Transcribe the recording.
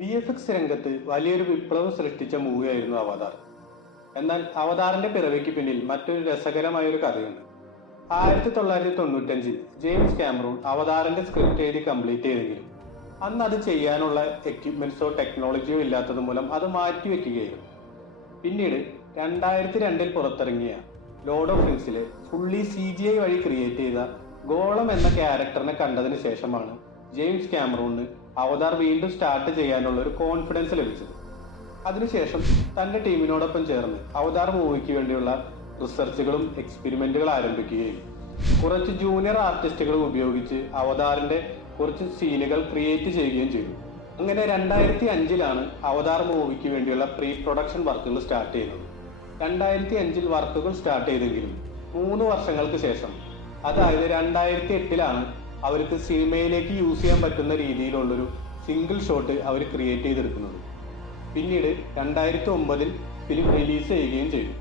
VFX രംഗത്ത് വലിയൊരു വിപ്ലവം സൃഷ്ടിച്ച മൂവിയായിരുന്നു അവതാർ. എന്നാൽ അവതാറിന്റെ പിറവിക്ക് പിന്നിൽ മറ്റൊരു രസകരമായ ഒരു കഥയുണ്ട്. 1995 ജെയിംസ് കാമറൂൺ അവതാറിന്റെ സ്ക്രിപ്റ്റ് എഴുതി കംപ്ലീറ്റ് ചെയ്തെങ്കിലും അന്ന് അത് ചെയ്യാനുള്ള എക്യുപ്മെന്റ്സോ ടെക്നോളജിയോ ഇല്ലാത്തത് മൂലം അത് മാറ്റിവെക്കുകയായിരുന്നു. പിന്നീട് 2002 പുറത്തിറങ്ങിയ ലോർഡ് ഓഫ് റിങ്സിലെ ഫുള്ളി CGI വഴി ക്രിയേറ്റ് ചെയ്ത ഗോളം എന്ന ക്യാരക്ടറിനെ കണ്ടതിന് ശേഷമാണ് ജെയിംസ് കാമറൂണിന് അവതാർ വീണ്ടും സ്റ്റാർട്ട് ചെയ്യാനുള്ള ഒരു കോൺഫിഡൻസ് ലഭിച്ചത്. അതിനുശേഷം തന്റെ ടീമിനോടൊപ്പം ചേർന്ന് അവതാർ മൂവിക്ക് വേണ്ടിയുള്ള റിസർച്ചുകളും എക്സ്പെരിമെന്റുകൾ ആരംഭിക്കുകയും കുറച്ച് ജൂനിയർ ആർട്ടിസ്റ്റുകളും ഉപയോഗിച്ച് അവതാറിന്റെ കുറച്ച് സീനുകൾ ക്രിയേറ്റ് ചെയ്യുകയും ചെയ്തു. അങ്ങനെ 2005 അവതാർ മൂവിക്ക് വേണ്ടിയുള്ള പ്രീ പ്രൊഡക്ഷൻ വർക്കുകൾ സ്റ്റാർട്ട് ചെയ്യുന്നത്. 2005 വർക്കുകൾ സ്റ്റാർട്ട് ചെയ്തെങ്കിലും 3 വർഷങ്ങൾക്ക് ശേഷം, അതായത് 2008 അവർക്ക് സിനിമയിലേക്ക് യൂസ് ചെയ്യാൻ പറ്റുന്ന രീതിയിലുള്ളൊരു സിംഗിൾ ഷോട്ട് അവർ ക്രിയേറ്റ് ചെയ്തെടുക്കുന്നത്. പിന്നീട് 2009 ഫിലിം റിലീസ് ചെയ്യുകയും ചെയ്തു.